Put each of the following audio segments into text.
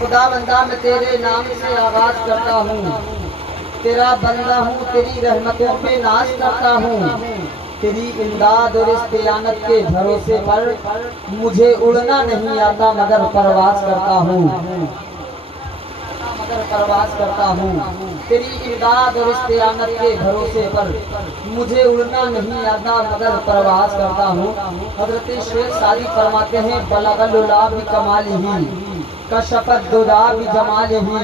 خدا بندہ میں تیرے نام سے آغاز کرتا ہوں، تیرا بندہ ہوں، تیری رحمتوں پہ ناز کرتا ہوں، تیری امداد اور استعانت کے بھروسے پر مجھے اڑنا نہیں آتا مگر پرواز کرتا ہوں، تیری امداد اور استعانت کے بھروسے پر مجھے اڑنا نہیں آتا مگر پرواز کرتا ہوں۔ حضرت شیخ سعدی فرماتے ہیں بلغ العلا بکمالہ کشف الدجی بجمالہ،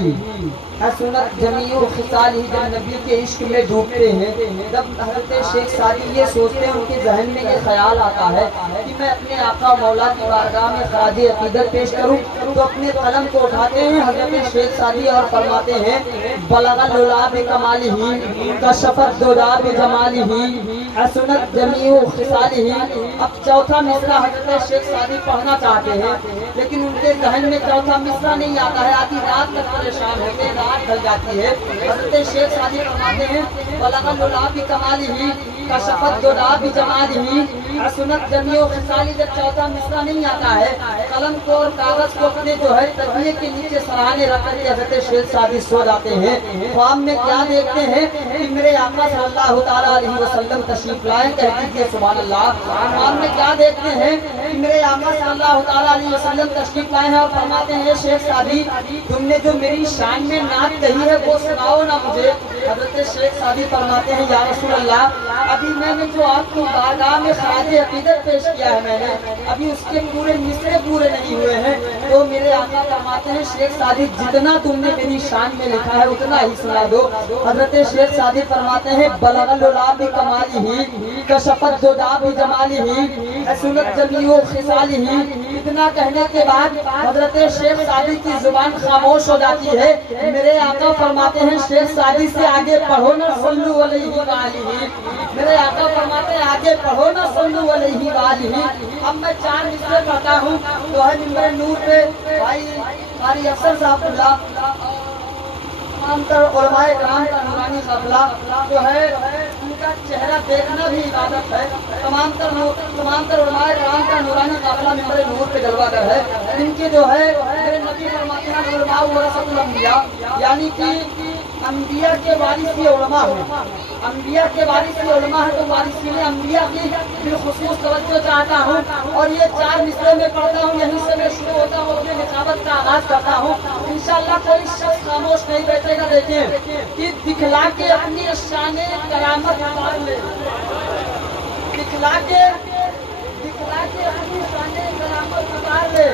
حسنت جمیع خصالہ۔ جب نبی کے عشق میں ڈوبتے ہیں، جب حضرت شیخ سعدی یہ سوچتے ہیں، ان کے ذہن میں یہ خیال آتا ہے کہ میں اپنے آقا مولا کی بارگاہ میں خراج عقیدت پیش کروں، تو اپنے قلم کو اٹھاتے ہیں حضرت شیخ سعدی اور فرماتے ہیں بلغ العلا بکمالہ کشف الدجی بجمالہ، حسنت جمیع خصالہ۔ اب چوتھا مصرع حضرت شیخ سعدی پڑھنا چاہتے ہیں، لیکن ان کے ذہن میں چوتھا مصرع نہیں آتا ہے، آدھی رات تک پریشان ہوتے ہیں، رات ڈھل جاتی ہے۔ حضرت شیخ سعدی فرماتے ہیں بلغ العلا بکمالہ کشف الدجی بجمالہ، حسنت جمیع خصالہ۔ جب چوتھا مصرع نہیں آتا ہے، قلم کو اور کاغذ کو اپنے جو ہے تکیے کے نیچے سراہانے رکھ کر کے حضرت شیخ سعدی سو جاتے ہیں۔ خواب میں کیا دیکھتے ہیں کہ میرے آقا صلی اللہ تعالیٰ علیہ وسلم تشریف لائے، کہہ دیجیے سبحان اللہ۔ خواب میں کیا دیکھتے ہیں کہ میرے آقا صلی اللہ تعالیٰ علیہ وسلم تشریف لائے ہیں اور فرماتے ہیں شیخ سعدی تم نے جو میری شان میں نعت کہی ہے وہ سناؤ نا مجھے۔ حضرت شیخ سعدی فرماتے ہیں یا رسول اللہ ابھی میں نے جو آپ کی بارگاہ میں خراج عقیدت پیش کیا ہے، میں نے ابھی اس کے پورے مصرع پورے نہیں ہوئے ہیں، تو میرے آقا فرماتے ہیں شیخ سعدی جتنا تم نے میری شان میں لکھا ہے اتنا ہی سنا دو۔ حضرت شیخ سعدی فرماتے ہیں بلغ العلا بکمالہ کشف الدجی بجمالہ، حسنت جمیع خصالہ۔ اتنا کہنے کے بعد حضرت شیخ سعدی کی زبان خاموش ہو جاتی ہے۔ میرے آقا فرماتے ہیں شیخ سعدی سے آگے پڑھو نا صلو علیہ وآلہ۔ میرے آقا فرماتے ہیں آگے پڑھو نا صلو علیہ وآلہ۔ اب میں چار مصرع پڑھتا ہوں تو ہے منبر نور پہ بھائی قاری افسر صاحب اللہ، تمام تر علماء کرام کا نورانی قافلہ جو ہے ان کا چہرہ دیکھنا بھی عبادت ہے۔ تمام تر علماء کرام کا نورانی قافلہ منبر نور پہ جلوہ گر ہے۔ ان کے جو ہے میرے نبی فرماتے ہیں علماء ورثۃ الانبیاء، یعنی کہ انبیاء کے وارث یہ علماء ہیں، انبیاء کے وارث یہ علماء ہیں، تو وارثین انبیاء کی بالخصوص توجہ چاہتا ہوں اور یہ چار مصرع میں پڑھتا ہوں، یہیں سے میں شروع ہوتا ہوں، اپنے نقابت کا آغاز کرتا ہوں۔ انشاءاللہ کوئی شخص خاموش نہیں بیٹھے گا۔ دیکھیں کہ دکھلا کے اپنی شان کرامت اتار لے، دکھلا کے اپنی شان کرامت اتار لے،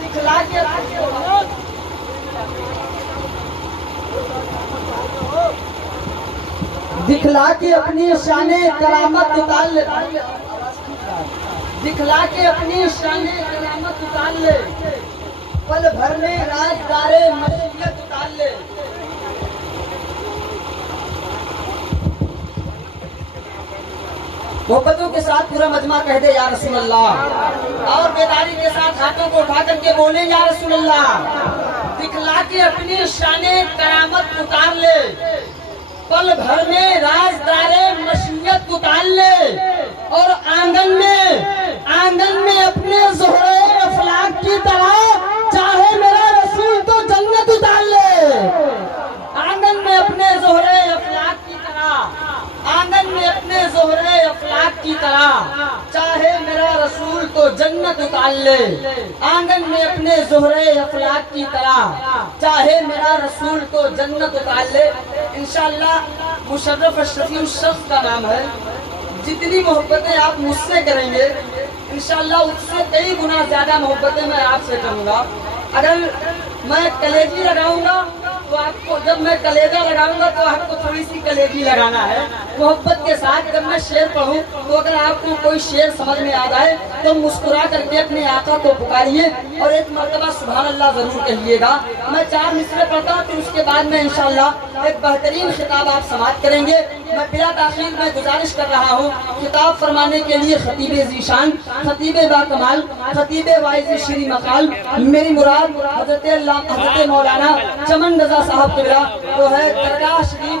دکھلا کے اپنی شان کرامت اتار لے، دکھلا کے اپنی شان کرامت اتار لے، پل بھر میں رازدار مشیت اتار لے۔ محبتوں کے ساتھ پورا مجمع کہہ دے یا رسول اللہ، اور بیداری کے ساتھ ہاتھوں کو اٹھا کر کے بولے یا رسول اللہ۔ دکھلا کے اپنی شان کرامت اتار لے، پل بھر میں رازدار مشیت اتار لے، اور آنگن میں اپنے زہرے افلاک کی طرح چاہے میرا رسول تو جنت اتار لے۔ آنگن میں اپنے زہرے افلاک کی طرح، آنگن میں اپنے زہرے افلاک کی طرح چاہے میرا رسول تو جنت اتار لے۔ آنگن میں اپنے زہرے افلاک کی طرح چاہے میرا رسول تو جنت اتار لے۔ انشاءاللہ مشرف اشرفی اس شخص کا نام ہے، جتنی محبتیں آپ مجھ سے کریں گے انشاءاللہ اس سے کئی گنا زیادہ محبتیں میں آپ سے کروں گا۔ اگر میں کلیجی لگاؤں گا تو آپ کو، جب میں کلیجہ لگاؤں گا تو آپ کو تھوڑی سی کلیجی لگانا ہے محبت کے ساتھ۔ جب میں شعر پڑھوں تو اگر آپ کو کوئی شعر سمجھ میں آ جائے تو مسکرا کر کے اپنے آقا کو پکاریے اور ایک مرتبہ سبحان اللہ ضرور کہیے گا۔ میں چار مصرع پڑھتا ہوں، پھر اس کے بعد میں انشاءاللہ ایک بہترین خطاب آپ سماعت کریں گے۔ میں بلا تاخیر میں گزارش کر رہا ہوں خطاب فرمانے کے لیے خطیب ذیشان، خطیب با کمال، خطیب واعظ شیریں مقال، میری مراد حضرت مولانا چمن رضا صاحب قبلہ جو ہے درگاہ شریف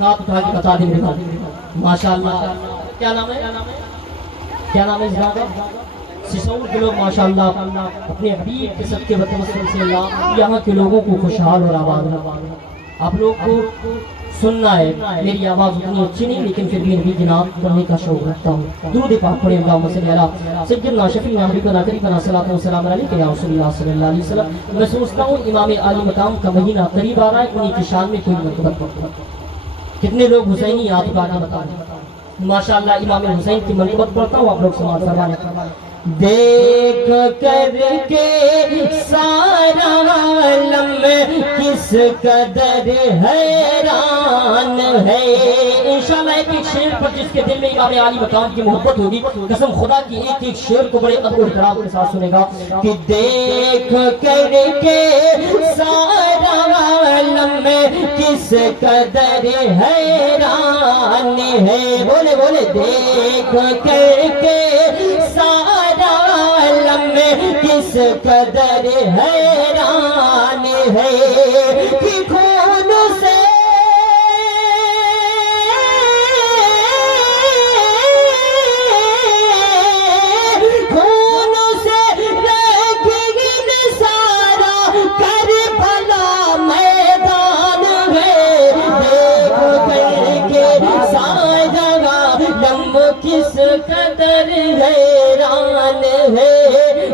ہاتھ اٹھا کے بتا دیں میرے بھائی ماشاءاللہ کیا نام ہے کیا نام ہے اس گاؤں کا سسور کے لوگ ماشاءاللہ اپنے حبیب کے صدقے وتوسل سے اللہ یہاں کے لوگوں کو خوشحال اور آباد رکھے آپ لوگ کو سننا ہے میری آواز اتنی اچھی نہیں لیکن پھر بھی نبی جناب پڑھنے کا شوق رکھتا ہوں درود پاک پڑھیں اللہم صلی علی سیدنا شفیعنا حبیبنا قریبنا صلاۃ و سلام علیک یا رسول اللہ صلی اللہ علیہ وسلم میں سوچتا ہوں امام عالی مقام کا مہینہ قریب آ رہا ہے انہی کی شان میں کوئی منقبت پڑھتا کتنے لوگ حسینی ہاتھ اٹھا کے بتا دیں ماشاءاللہ امام حسین کی منقبت پڑھتا ہوں آپ لوگ سماعت فرمائیں دیکھ کر کے سارا عالم کس قدر حیران ہے انشاءاللہ ایک ایک شعر پر جس کے دل میں امام عالی مقام کی محبت ہوگی قسم خدا کی ایک ایک شعر کو بڑے ادب و احترام کے ساتھ سنے گا کہ دیکھ کر کے سارا عالم کس قدر حیران ہے بولے بولے دیکھ کر کے سارا عالم کس قدر حیران ہے کہ خون سے رنگین سارا کربلا میدان ہے دیکھ کر کے سارا عالم کس قدر حیران ہے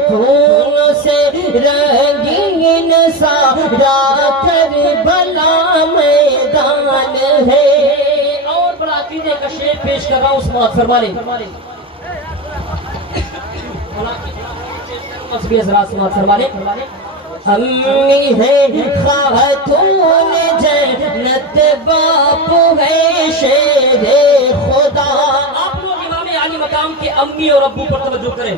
خون سے رنگین سارا کربلا میدان ہے اور بڑا عقیدے کا شعر پیش کر رہا ہوں سماعت فرما لیں مذہبی حضرات سماعت فرما لیں امی ہے خاتون جنت باپ ہے شیر خدا آپ لوگ امام عالی مقام کے امی اور ابو پر توجہ کریں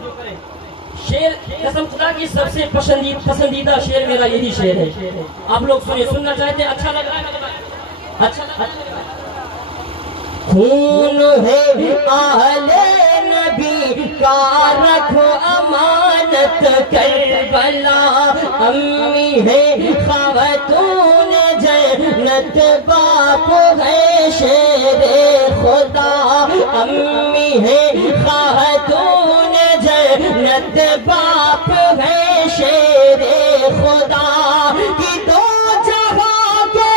شعر قسم خدا کی سب سے پسندیدہ شعر میرا یہی شعر ہے آپ لوگ سننا چاہتے ہیں اچھا لگ رہا ہے اچھا خون ہے اہل نبی کا رکھو امانت کربلا امی ہے خاتون جنت باپ ہے شیر خدا امی ہے خاتون جنت باپ ہے شیر خدا کی دو جہاں کے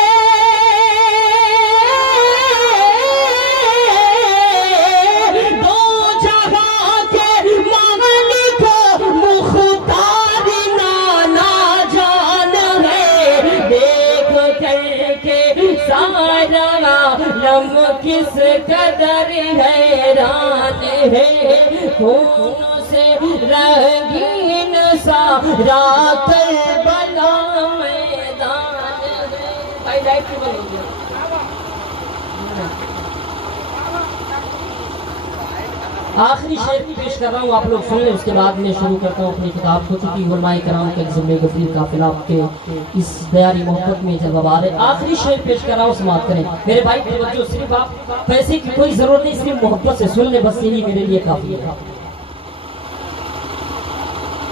دو جہاں کے مالک مختار نانا جان ہے دیکھ کر کے سارا عالم کس قدر حیران ہے خون سے رنگین سارا کربلا میدان ہے بھائی لائٹ کی بند ہو گیا آخری شعر پیش کر رہا ہوں آپ لوگ سن لیں اس کے بعد میں شروع کرتا ہوں اپنی کتاب کو چونکہ علماء کرام کے ذمہ غفیر قافلہ آپ کے اس بیاری محبت میں جلوہ بار ہے آخری شعر پیش کر رہا ہوں سماعت کریں میرے بھائی توجہ صرف آپ پیسے کی کوئی ضرورت نہیں صرف محبت سے سن لیں بس یہی میرے لیے کافی ہے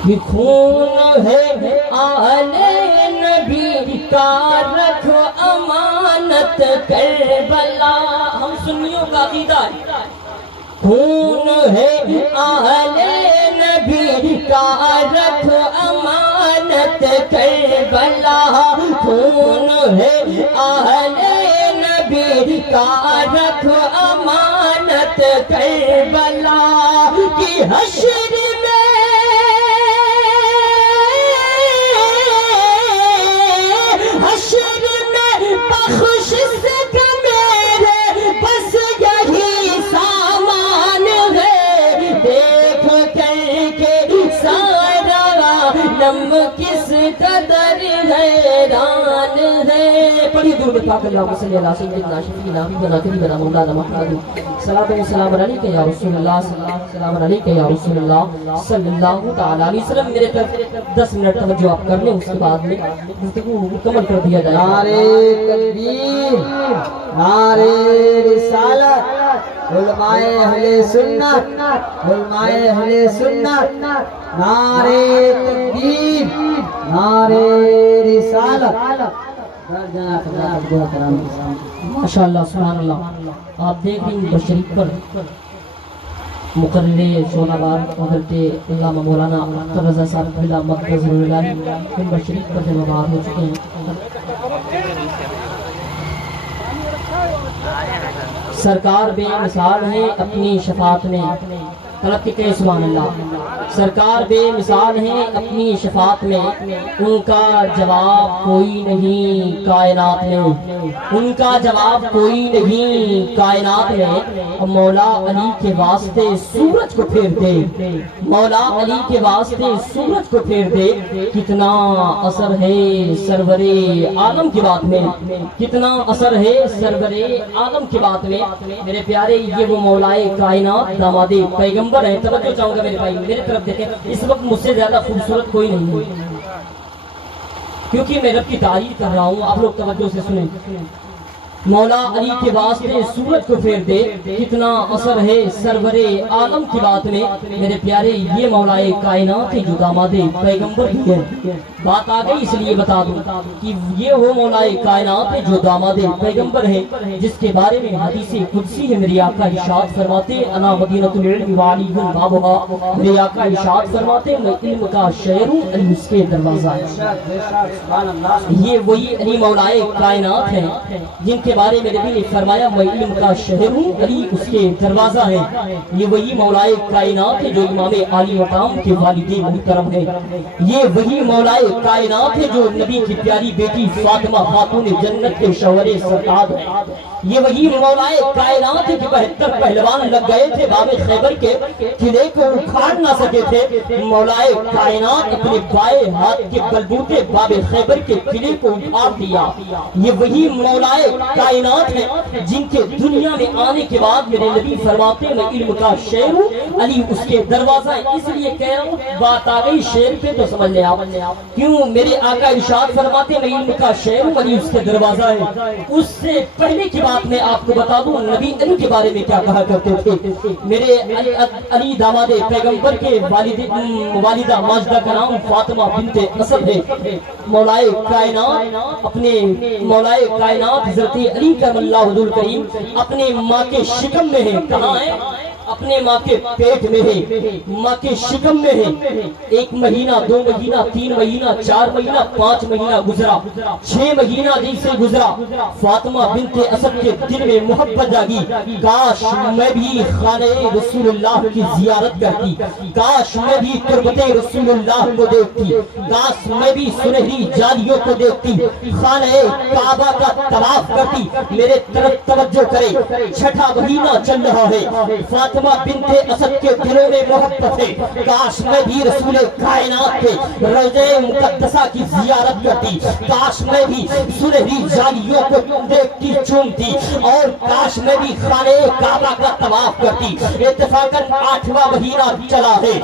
کہ خون ہے آل نبی کا رکھو امانت کربلا ہم سنیوں کا عقیدہ ہے خون ہے آل نبی کا رکھو امانت کربلا خون ہے آل نبی کا رکھو امانت کربلا کہ حشر بخشش کا میرے بس یہی سامان ہے دیکھ کر کے سارا عالم کس قدر حیران ہے پڑھی درود پاک اللہم صلی اللہ سیدنا شفیعنا حبیبنا قریبنا مولانا محمد صلاۃ و سلام علیک یا رسول اللہ سلام علیک یا رسول اللہ صلی اللہ تعالی علیہ وسلم میرے طرف 10 منٹ توجہ آپ کر لیں اس کے بعد میں گفتگو مکمل کر دیا جائے نعرہ تکبیر نعرہ رسالت علماء اہل سنت علماء اہل سنت نعرہ تکبیر نعرہ رسالت ماشاء اللہ سبحان اللہ. آپ دیکھ رہے ہیں بشریف پر مقرر شعلہ بار حضرت علامہ مولانا اختر رضا صاحب بلا مقدس اللہ ان بشریف پر جب بار ہو چکے ہیں. سرکار بے مثال ہے اپنی شفاعت میں. طلب کے کہ سبحان اللہ. سرکار بے مثال ہیں اپنی شفاعت میں. ان کا جواب کوئی نہیں کائنات میں. ان کا جواب کوئی نہیں کائنات میں. مولا علی کے واسطے سورج کو پھیر دے. مولا علی کے واسطے سورج کو پھیر دے. کتنا اثر ہے سرور عالم کی بات میں. کتنا اثر ہے سرور عالم کی بات میں. میرے پیارے یہ وہ مولائے کائنات داماد پیغمبر ہے. توجہ چاہوں گا میرے بھائی میرے طرف دیکھیں. اس وقت مجھ سے زیادہ خوبصورت کوئی نہیں ہے کیونکہ میں رب کی تعریف کر رہا ہوں. آپ لوگ توجہ سے سنیں. مولا علی کے واسطے سورج کو پھیر دے. کتنا اثر ہے سرور عالم کی بات میں. میرے پیارے یہ مولائے کائنات جو داماد پیغمبر بھی ہے. بات آ گئی اس لیے بتا دوں کہ یہ وہ مولائے کائنات ہے جو داماد پیغمبر ہے جس کے بارے میں حدیث قدسی ہے. میرے آقا ارشاد فرماتے انا مدینۃ العلم وعلی بابها. میرے آقا ارشاد فرماتے میں علم کا شہر ہوں علی اس کے دروازہ ہے. یہ وہی علی مولائے کائنات ہیں جن کے بارے میں نبی نے فرمایا میں علم کا شہر ہوں علی اس کے دروازہ ہے. یہ وہی مولائے کائنات ہے جو امام علی مقام کے والد محترم ہے. یہ وہی مولائے کائنات ہے جو نبی کی پیاری بیٹی فاطمہ خاتون جنت کے شوہر سرکار ہے. یہ وہی مولائے کائنات ہے کہ 72 پہلوان لگ گئے تھے باب خیبر کے قلعے کو اکھاڑ نہ سکے تھے. مولائے کائنات اپنے بائیں ہاتھ کے بلبوتے باب خیبر کے قلعے کو اکھاڑ دیا. یہ وہی مولائے کائنات ہے جن کے دنیا میں آنے کے بعد میرے نبی فرماتے میں علم کا شہر ہوں علی اس کے دروازہ ہے. اس لیے کہہ رہا ہوں بات آ گئی شعر پہ تو سمجھ لیں آپ کیوں میرے آقا ارشاد فرماتے میں علم کا شہر ہوں علی اس کے دروازہ ہے. اس سے پہلے کی بات میں آپ کو بتا دوں نبی علی کے بارے میں کیا کہا کرتے تھے. میرے علی داماد پیغمبر کے والدہ ماجدہ کا نام فاطمہ بنت اسد ہے. مولائے کائنات اپنے مولائے کائنات حضرت علی کرم اللہ وجہ الکریم اپنے ماں کے شکم میں ہے. کہاں ہے؟ اپنے ماں کے پیٹ میں ہے. ماں کے شکم میں ہے. 1 مہینہ 2 مہینہ 3 مہینہ 4 مہینہ 5 مہینہ گزرا. 6 مہینہ جیسے گزرا فاطمہ بنت اسد کے دل میں محبت جاگی. کاش میں بھی خانہ رسول اللہ کی زیارت کرتی. کاش میں بھی تربت رسول اللہ کو دیکھتی. کاش میں بھی سنہری جالیوں کو دیکھتی. خانہ کعبہ کا طواف کرتی. میرے طرف توجہ کرے. 6واں مہینہ چل رہا ہے. فاطمہ بنت اسد کے دلوں میں محبت ہے. کاش میں بھی رسول کائنات کے روضہ مقدسہ کی زیارت کرتی. کاش میں بھی سنہری جالیوں کو دیکھتی چومتی. اور کاش میں بھی خانہ کعبہ کا طواف کرتی. اتفاقاً 8واں مہینہ چلا ہے.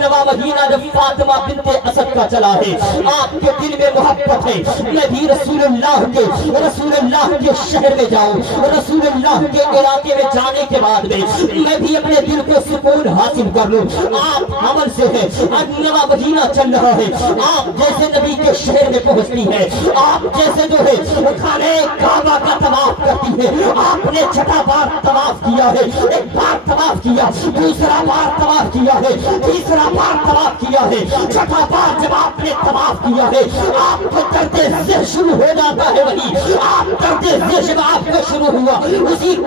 9واں مہینہ جب فاطمہ بنت اسد کا چلا ہے آپ کے دل میں محبت ہے. میں بھی رسول اللہ کے شہر میں جاؤں. رسول اللہ کے علاقے میں جانے کے بعد میں بھی اپنے دل کو سکون حاصل کر لوں. آپ عمل سے ہے. 9واں مہینہ چل رہا ہے. آپ جیسے نبی کے شہر میں پہنچتی ہے. آپ جیسے جو ہے خانہ کعبہ کا طواف کرتی ہے. آپ نے 6واں بار طواف کیا ہے. 1 بار طواف کیا. دوسرا بار طواف کیا ہے. تیسرا بار طواف کیا ہے. 6واں بار جب آپ نے طواف کیا ہے آپ کو درد ذہن شروع ہو جاتا ہے. وہی آپ درد ذہن جب آپ کو شروع ہوا اسی کو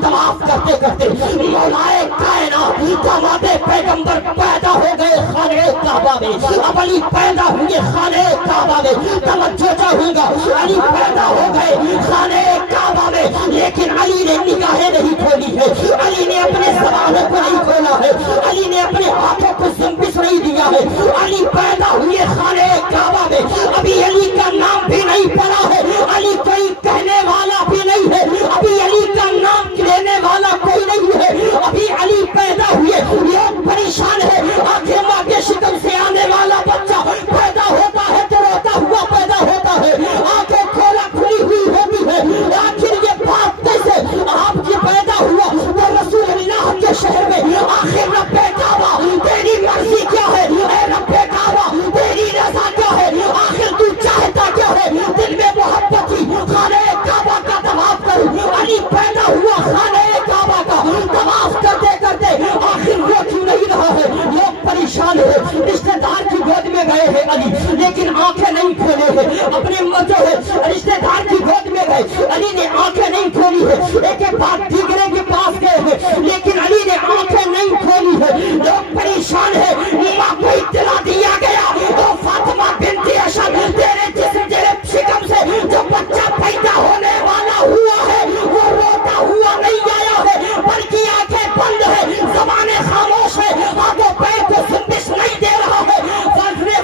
طواف کرتے کرتے مولائے کائنات داماد پیغمبر پیدا ہو گئے خانہ کعبہ میں. اب علی پیدا ہوئے خانہ کعبہ میں. توجہ چاہوں گا علی پیدا ہو گئے خانہ کعبہ میں. لیکن علی نے نگاہیں نہیں کھولی ہے. علی نے اپنے زبانوں کو نہیں کھولا ہے. علی نے اپنے ہاتھوں کو زنبش نہیں دیا ہے. علی پیدا ہوئے خانہ کعبہ میں. ابھی علی کا نام بھی نہیں پڑا ہے. علی کوئی کہنے والا بھی نہیں ہے. ابھی علی کا نام لینے والا کوئی نہیں ہے. ابھی علی پیدا ہوئے لوگ پریشان ہے. آنکھیں ماں کے شکم سے آنے والا بچہ پیدا ہو لیکن آنکھیں نہیں کھولے ہیں، اپنے جو ہے رشتے دار کی گود میں گئے، علی نے آنکھیں نہیں کھولی ہے، ایک ایک بات دیگرے کے پاس گئے ہیں لیکن علی نے آنکھیں نہیں کھولی ہے، لوگ پریشان ہیں، ماں کو اطلاع دیا گیا او فاطمہ بنت اسد تیرے جسم تیرے شکم سے جو بچہ پیدا ہونے والا ہوا ہے وہ روتا ہوا نہیں آیا ہے بلکہ آنکھیں بند ہے، زبانیں خاموش ہے، ہاتھوں پیر کو سنبش نہیں دے رہا ہے۔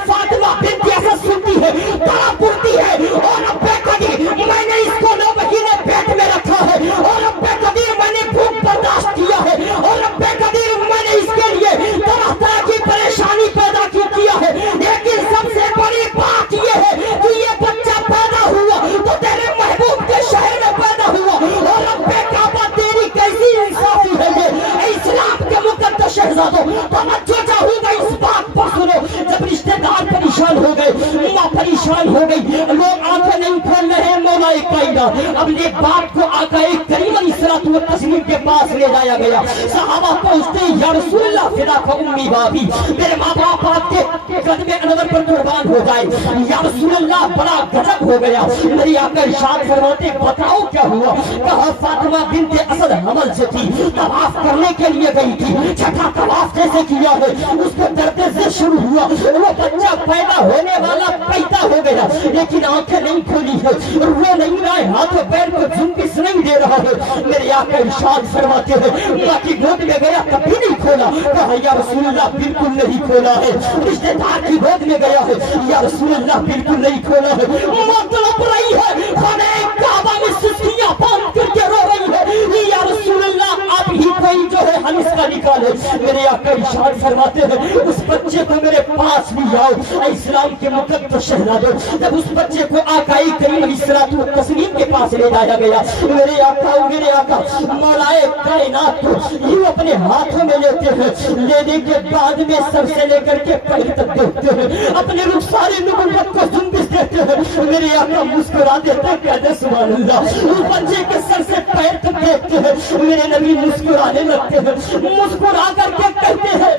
فاطمہ بنت اسد سنتی ہے، تڑپ اٹھتی ہے، اور رب قدیر میں نے اس کو 9 مہینے پیٹ میں رکھا ہے، اور رب قدیر میں نے بھوک برداشت کیا ہے، اور رب قدیر میں نے اس کے لیے طرح طرح کی پریشانی پیدا کیا ہے، لیکن سب سے بڑی بات یہ ہے کہ یہ بچہ پیدا ہوا تو تیرے محبوب کے شہر میں پیدا ہوا، اور رب کعبہ تیری کیسی انصافی ہے یہ اسلام کے مقدس شہزادوں، توجہ چاہوں گا اس بات پر سنو، جب رشتہ دار پریشان ہو گئے، ماں پریشان ہو گئی، لوگ آنکھیں نہیں کھول رہے ہیں، مولا کائنات اپنے باپ کو آقا کریم علیہ الصلوۃ والتسلیم کے پاس لے جایا گیا، صحابہ پوچھتے ہیں یا رسول اللہ فداک امی بابی، میرے ماں باپ آپ کے قدم انور پر قربان ہو جائے، یا رسول اللہ بڑا گجب ہو گیا، میری آقا ارشاد فرماتے بتاؤ کیا ہوا، کہا فاطمہ بنت اسد حمل سے تھی، طواف کرنے کے لیے گئی تھی، چھٹا طواف جیسے کیا ہے اس کو درد سے شروع ہوا، وہ بچہ پیدا ہونے والا پیدا ہو گیا لیکن آنکھیں نہیں کھولی ہے، رو نہیں رہا ہے، ہاتھوں پیر کو جنبش نہیں دے رہا ہے، میرے آقا ارشاد فرماتے ہیں ماں کی گود میں گیا کبھی نہیں کھولا، کہا یا رسول اللہ بالکل نہیں کھولا ہے، رشتے دار کی گود میں گیا ہے یا رسول اللہ بالکل نہیں کھولا ہے، ماں تڑپ رہی ہے، خانہ کعبہ میں سستیاں باندھ کر کے رو رہی ہے، یا رسول اللہ آپ ہی کوئی جو ہے ہم اس کا نکالے، میرے آقا ارشاد فرماتے ہیں اس بچے کو میرے پاس بھی آؤ، اسلام کے مقدس شہزادوں، جب اس بچے کو آقا کریم علیہ الصلوۃ والتسلیم کے پاس لے جایا گیا، میرے آقا مولا کائنات کو یوں اپنے ہاتھوں میں لیتے ہیں، لینے کے بعد میں سر سے لے کر کے پیر تک دیکھتے ہیں، اپنے رخسار نبوت کو جنبش دیتے ہیں، میرے آقا مسکرا دیتے ہیں، کہتے سبحان اللہ، اس بچے کے سر سے پیر تک دیکھتے ہیں، میرے نبی مسکرانے لگتے ہیں، مسکرا کر کے کہتے ہیں،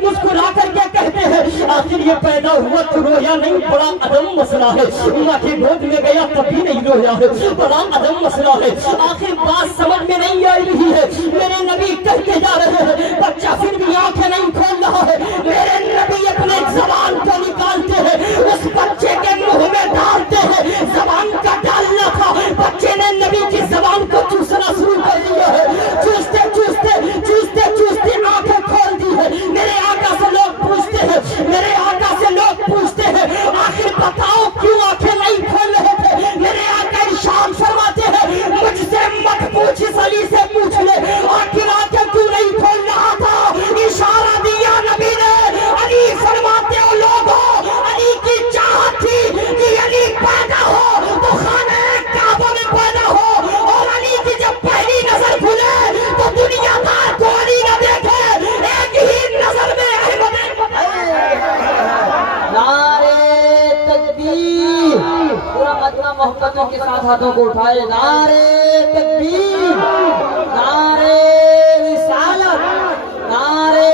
مسکرا کر کے کہتے ہیں آخر یہ پیدا ہوا تو رویا نہیں، بڑا عدم مسئلہ ہے، ماں کی گود میں گیا کبھی نہیں رویا ہے، بڑا عدم مسئلہ ہے، آخر بات سمجھ میں نہیں آئی رہی ہے، میرے نبی کہتے جا رہے ہیں بچہ پھر بھی آنکھیں نہیں کھول رہا ہے، میرے نبی اپنے زبان کو نکالتے ہیں، اس بچے کے منہ میں ڈالتے ہیں، زبان کا ڈالنا تھا، بچے نے نبی کی زبان کو چوسنا شروع کر دیا ہے، چوستے چوستے چوستے چوستے آنکھیں کھول دی ہے، میرے آقا سے لوگ پوچھتے ہیں، میرے آقا سے لوگ پوچھتے ہیں آخر بتاؤ کیوں آنکھیں نہیں کھول رہے تھے، میرے آقا ارشاد فرماتے ہیں مجھ سے مت پوچھ، اس علی سے پوچھ لے آخر آنکھیں کیوں نہیں کھول رہا تھا، اشارہ دیا نبی نے، علی فرماتے ہو لوگوں علی کی چاہت تھی کہ علی پیدا ہو تو خانہ کعبہ میں پیدا ہو، اور علی کی جب پہلی نظر کھلے تو دنیا دار کو علی نہ دیکھے، ایک ہی نظر میں احمد نعرے تکبیر، پورا مجمع محبتوں کے ساتھ ہاتھوں کو اٹھائے، نعرے تکبیر، نعرے رسالت، نعرے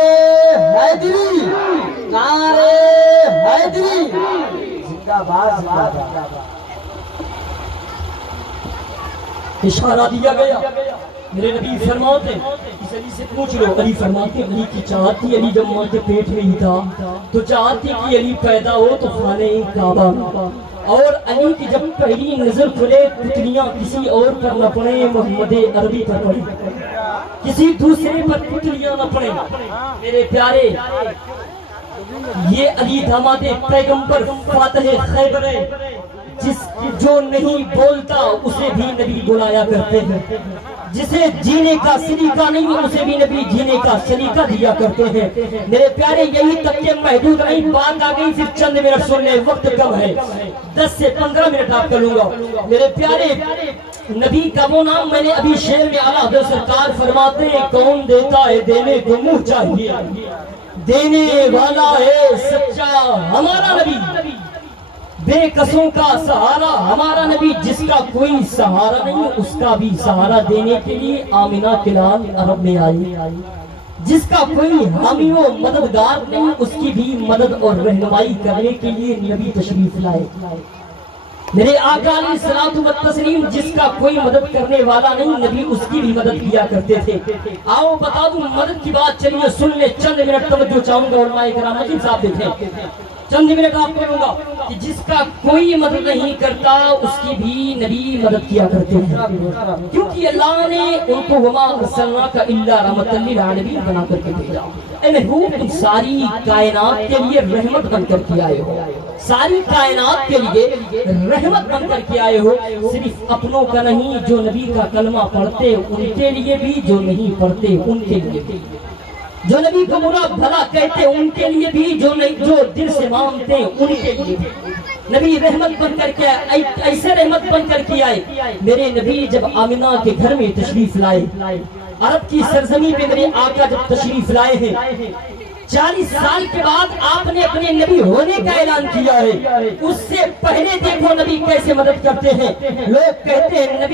حیدری، نعرے حیدری، زندہ باد، زندہ باد۔ اشارہ دیا گیا، میرے نبی فرماتے اس علی سے پوچھ لو، علی فرماتے علی کی چاہت تھی، علی جب ماں کے پیٹ میں ہی تھا تو چاہت تھی کہ علی پیدا ہو تو خانہ کعبہ میں، اور علی کی جب پہلی نظر کھلے پتلیاں کسی اور پر نہ پڑے، محمد عربی پر پڑی، کسی دوسرے پر پتلیاں نہ پڑے، میرے پیارے یہ علی داماد پیغمبر فاتح خیبر ہے، جو نہیں بولتا اسے بھی نبی بلایا کرتے ہیں، جسے جینے کا سلیقہ نہیں اسے بھی نبی جینے کا سلیقہ دیا کرتے ہیں، میرے پیارے یہی تک کہ محدود نہیں، بات آ گئی پھر چند منٹ سننے، وقت کم ہے، 10 سے 15 منٹ آپ کر لوں گا، میرے پیارے نبی کا وہ نام میں نے ابھی شعر میں اعلیٰ حضرت سرکار فرماتے ہیں کون دیتا ہے دینے کو منہ چاہیے، دینے والا ہے سچا ہمارا نبی، بے قصوں کا سہارا ہمارا نبی، جس کا کوئی سہارا نہیں اس کا بھی سہارا دینے کے لیے آمنہ کے لال عرب میں آئی، جس کا کوئی حامی و مددگار نہیں اس کی بھی مدد اور رہنمائی کرنے کے لیے نبی تشریف لائے۔ میرے آقا علیہ الصلوۃ والتسلیم جس کا کوئی مدد کرنے والا نہیں نبی اس کی بھی مدد کیا کرتے تھے۔ آؤ بتا دوں مدد کی بات، چلیے سن لے، چند منٹ توجہ چاہوں گا علماء کرام، مجید صاحب دیکھیں، چند منٹ آپ کو دوں گا کہ جس کا کوئی مدد نہیں کرتا اس کی بھی نبی مدد کیا کرتے ہیں، کیونکہ اللہ نے ان کو وما ارسلناک الا رحمۃ للعالمین بنا کر کے بھیجا۔ اے محبوب تم ساری کائنات کے لیے رحمت بن کر کے آئے ہو، ساری کائنات کے لیے رحمت بن کر کے آئے ہو، صرف اپنوں کا نہیں، جو نبی کا کلمہ پڑھتے ان کے لیے بھی، جو نہیں پڑھتے ان کے لیے بھی، جو نبی کو برا بھلا کہتے ان کے لیے بھی، جو دل سے مانتے ان کے لیے بھی۔ نبی رحمت بن کر کے ایسے رحمت بن کر کے آئے۔ میرے نبی جب آمنہ کے گھر میں تشریف لائے، عرب کی سرزمین پہ میرے آقا جب تشریف لائے ہیں، 40 سال کے بعد آپ نے اپنے نبی ہونے کا اعلان کیا ہے۔ اس سے پہلے دیکھو نبی کیسے مدد کرتے ہیں۔ لوگ کہتے ہیں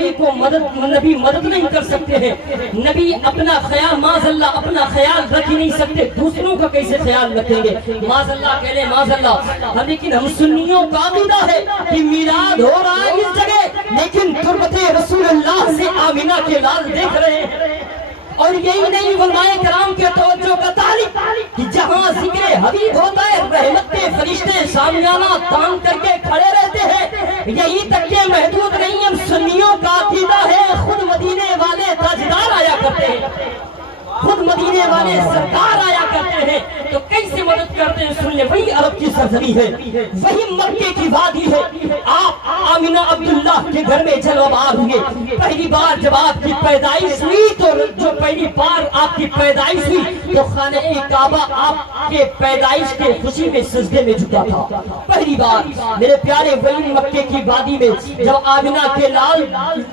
نبی مدد نہیں کر سکتے ہیں، نبی اپنا خیال معاذ اللہ اپنا خیال رکھ ہی نہیں سکتے، دوسروں کا کیسے خیال رکھیں گے؟ معاذ اللہ کہہ لیں معاذ اللہ۔ لیکن ہم سنیوں کا عقیدہ ہے کہ میلاد ہو رہا ہے اس جگہ، لیکن تربت رسول اللہ سے آمینہ کے لال دیکھ رہے ہیں۔ اور یہی نہیں علماء کرام کے توجہ کا تعلق کہ جہاں ذکر حبیب ہوتا ہے رحمت کے فرشتے شامیانہ تان کر کے کھڑے رہتے ہیں، یہی تک کہ محدود نہیں، ہم سنیوں کا عقیدہ ہے خود مدینے والے تاجدار آیا کرتے ہیں، خود مدینے والے سرکار آیا کرتے ہیں۔ تو کیسے مدد کرتے ہیں؟ سن لیں، وہی عرب کی سرزمین ہے، وہی مکے کی وادی ہے۔ آپ آمنہ عبداللہ کے گھر میں جلوہ آور ہوئے، پہلی بار جب آپ کی پیدائش ہوئی تو جو پہلی بار آپ کی پیدائش ہوئی تو خانہ کعبہ آپ کے پیدائش کے خوشی میں سجدے میں جھکا تھا۔ پہلی بار میرے پیارے وہی مکے کی وادی میں جب آمنہ کے لال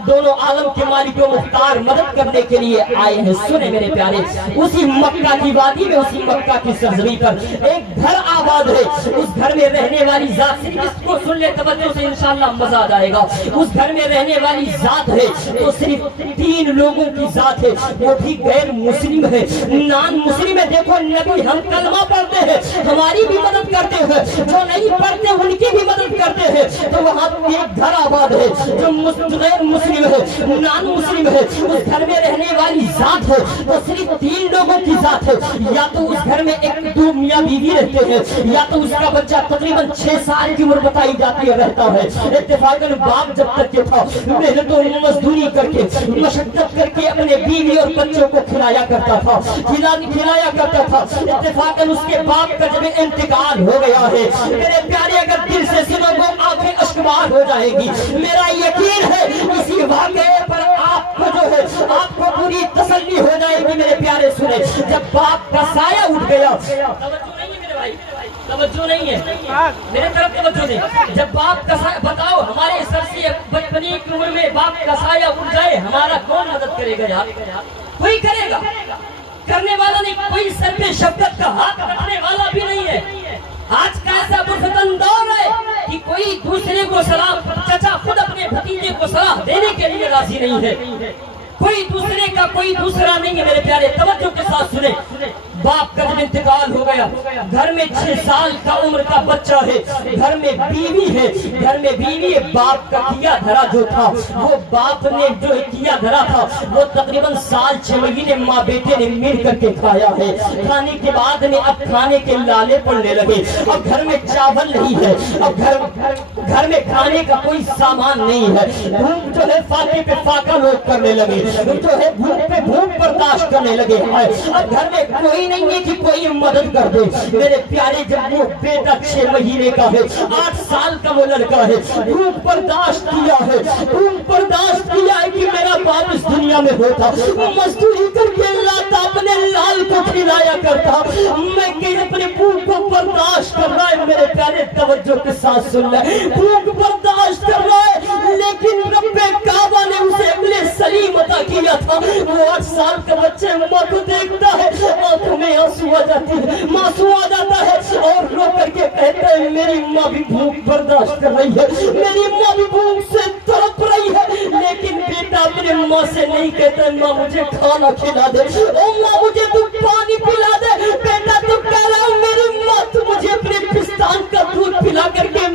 دونوں عالم کے مالک و مختار مدد کرنے کے لیے آئے ہیں، سنے میرے پیارے، اسی مکہ کی وادی میں اسی مکہ کی سرزمین پر ایک گھر آباد ہے۔ اس گھر میں رہنے والی ذات، صرف اس کو سن لے توجہ سے انشاءاللہ مزہ آ جائے گا۔ اس گھر میں رہنے والی ذات ہے تو صرف 3 لوگوں کی ذات ہے، وہ بھی غیر مسلم ہے، نان مسلم ہے۔ دیکھو نبی ہم کلمہ پڑھتے ہیں ہماری بھی مدد کرتے ہیں، جو نہیں پڑھتے ان کی بھی مدد کرتے ہیں۔ تو وہاں ایک گھر آباد ہے جو غیر مسلم ہے، نان مسلم ہے، اس گھر میں رہنے والی ذات ہے تو صرف 3 لوگوں کی ذات ہے۔ یا تو اس گھر میں ایک 2 میاں بیوی رہتے ہیں، یا تو اس کا بچہ تقریباً 6 سال کی عمر بتائی جاتی ہے رہتا ہے۔ اتفاقاً باپ جب تک کے تھا محنت و مزدوری کر کے مشقت کر کے اپنے بیوی اور بچوں کو کھلایا کرتا تھا، کھلایا کرتا تھا۔ اتفاقاً اس کے باپ کا جب انتقال ہو گیا ہے، میرے پیارے اگر دل سے سنو گے آنکھیں اشکبار ہو جائے گی۔ میرا یقین ہے اسی واقعے پر آپ کو جو ہے آپ کو پوری تسلی ہو جائے گی۔ میرے پیارے سنے، جب باپ کا سایہ اٹھ گیا، توجہ نہیں ہے میرے بھائی، توجہ نہیں ہے میرے طرف، توجہ نہیں، جب باپ کا سایہ، بتاؤ ہمارے سر سے بچپنی کی عمر میں باپ کا سایہ اٹھ جائے ہمارا کون مدد کرے گا یار؟ کوئی کرے گا؟ کرنے والا نہیں، کوئی سر پہ شفقت کا ہاتھ رکھنے والا بھی نہیں ہے۔ آج کا ایسا برفتن دور ہے کہ کوئی دوسرے کو صلاح، چچا خود اپنے بھتیجے کو صلاح دینے کے لیے راضی نہیں ہے، کوئی دوسرے کا کوئی دوسرا نہیں ہے۔ میرے پیارے توجہ کے ساتھ سنیں، باپ کا جب انتقال ہو گیا، گھر میں 6 سال کا عمر کا بچہ ہے، گھر میں بیوی ہے، گھر میں بیوی ہے، باپ کا کیا دھرا جو تھا وہ باپ نے جو کیا دھرا تھا وہ تقریباً سال 6 مہینے ماں بیٹے نے مل کر کے کھایا ہے۔ کھانے کے بعد میں اب کھانے کے لالے پڑنے لگے، اب گھر میں چاول نہیں ہے، اب گھر میں کھانے کا کوئی سامان نہیں ہے، بھوک جو ہے فاقے پہ فاقہ لوگ کرنے لگے، جو ہے بھوک پہ بھوک برداشت کرنے لگے۔ اب گھر میں کوئی نہیں ہے کہ کوئی مدد کر دے۔ میرے پیارے جب وہ بیٹا 6 مہینے کا ہے، 8 سال کا وہ لڑکا ہے، بھوک برداشت کیا ہے، بھوک برداشت کیا ہے کہ میرا باپ اس دنیا میں ہوتا، وہ مزدوری کر کے لاتا اپنے لال کو کھلایا کرتا، میں کہ اپنے بھوک کو برداشت کر رہا ہے۔ میرے پیارے توجہ کے ساتھ سن لیں، بھوک برداشت کر رہا ہے، لیکن رب کعبہ نے اسے اپنے سلیم عطا کیا تھا۔ وہ 8 سال کا بچے ماں کو دیکھتا ہے، آنکھوں میں آنسو آ جاتی ہے، معصوم آ جاتا ہے اور رو کر کے کہتا ہے میری ماں بھی بھوک برداشت کر رہی ہے، میری ماں بھی بھوک سے تڑپ رہی ہے۔ لیکن بیٹا اپنے ماں سے نہیں کہتا ہے ماں مجھے کھانا کھلا دے، او ماں مجھے تو پانی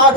8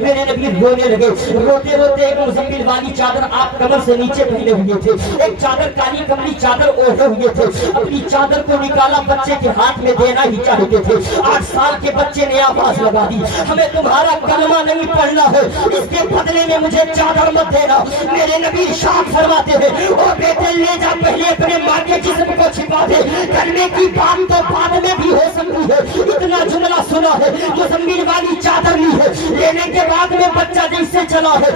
میرے نبی رونے لگے. روتے روتے ایک مزمل والی چادر آپ کمر سے نیچے پہنے ہوئے تھے, ایک چادر کالی کملی چادر اوڑھے ہوئے تھے. اپنی چادر کو نکالا, بچے کے ہاتھ میں دینا ہی چاہتے تھے. 8 سال کے بچے نے آواز لگا دی, ہمیں تمہارا کلمہ نہیں پڑھنا ہے, اس کے بدلے میں مجھے چادر مت دینا. میرے نبی ارشاد فرماتے ہیں, او بیٹے لے جا, پہلے اپنے ماں کے جسم کو چھپا دے, کلمے کی بات تو بعد میں بھی ہو سکتی ہے. اتنا جملہ سنا ہے, مزمل والی چادر لی ہے, لینے کے بعد میں بچہ جیسے چلا ہے,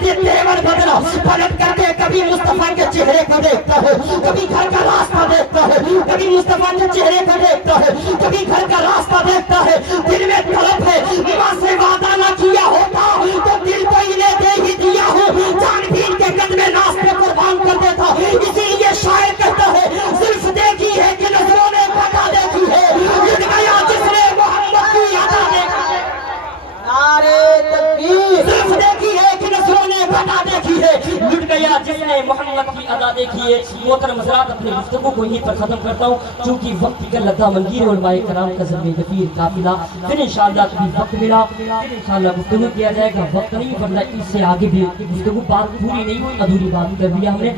تیور بدلا, پلٹ کر کے کبھی مصطفیٰ کے چہرے کو دیکھتا ہے, کبھی گھر کا راستہ دیکھتا ہے, کبھی مصطفیٰ کے چہرے کو دیکھتا ہے, کبھی گھر کا راستہ دیکھتا ہے. دل میں طلب ہے, ماں سے وعدہ نہ کیا ہوتا تو دل کو انہیں دے ہی دیا ہوں, جان بھی ان کے قدم ناز پہ قربان کر دیتا. اسی لیے شاعر کہتا ہے, صرف دیکھی ہے کہ نظروں نے بتا دیکھی ہے, لٹ گیا جس نے محمد کی عطا دیکھی ہے. نعرے تکبیر. صرف دیکھی ہے کہ نظروں نے بتا دیکھی ہے, لٹ گیا جس نے محمد کی ادا دیکھی ہے. محترم حضرات, اپنی گفتگو کو یہیں پر ختم کرتا ہوں, چونکہ وقت کا لگا منگیر علماء کرام کا ضرب غفیر قافلہ. پھر انشاءاللہ کبھی وقت ملا پھر انشاءاللہ گفتگو کیا جائے گا. وقت نہیں ورنہ اس سے آگے بھی گفتگو بات پوری نہیں ہوئی, ادھوری بات کر دیا ہم نے.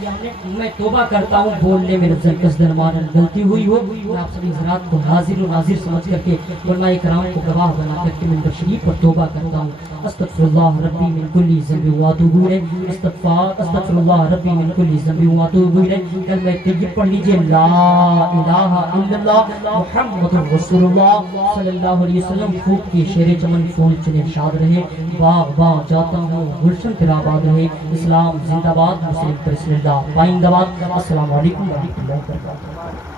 میں توبہ کرتا ہوں بولنے میں نظر درمان غلطی ہوئی ہو. میں آپ سبھی حضرات کو حاضر و ناظر سمجھ کر کے علماء کرام کو گواہ بنا کر کے منبر شریف پر توبہ کرتا ہوں. استغفر اللہ ربی من کل ذنب واتوب الیہ, استغفر اللہ ربی من کل ذنب واتوب الیہ. کلمہ طیب پڑھ لیجئے, لا الہ الا اللہ محمد رسول اللہ صلی اللہ علیہ وسلم. خوب کے شیر چمن پھول چنے شاد رہے, باغ باغ جاتا ہوں گلشن تیرا آباد رہے. اسلام زندہ باد, مسلم پر بسم اللہ پائندہ باد. السلام علیکم ورحمۃ اللہ وبرکاتہ.